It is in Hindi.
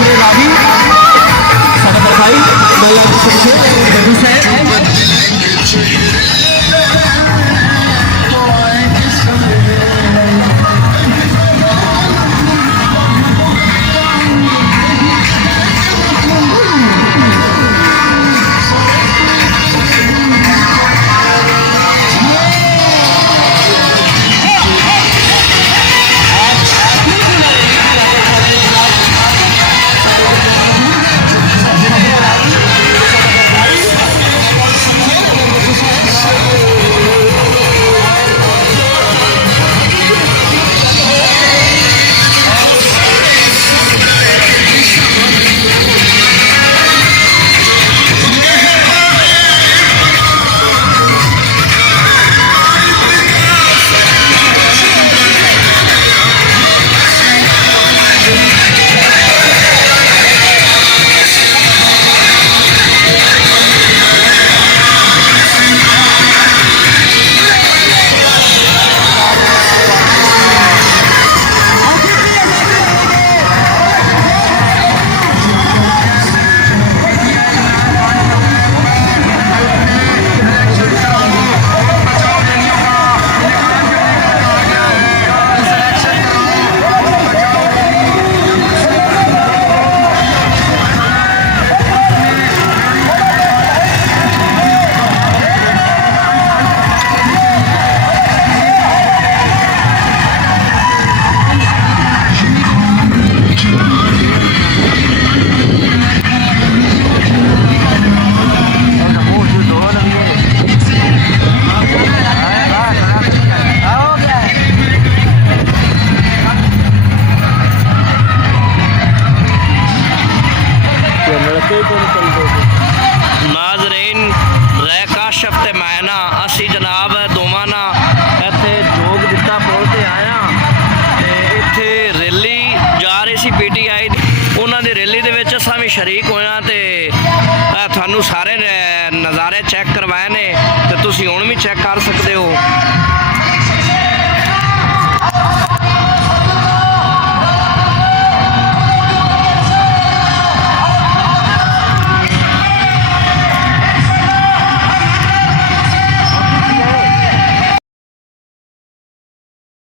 फिर रावी साडा भाई गल्ला सुनके बबू साहब नाजरीन रैकाशफ ते मैना असी जनाब दोवां ना इत्थे जोग दिता पुल ते आया ते इत्थे रैली जा रही सी PTI उन्हां दी रैली दे विच असां भी शरीक होया ते थानू सारे नज़ारे चैक करवाए ने ते तुसीं हुण भी चैक कर सकते हो।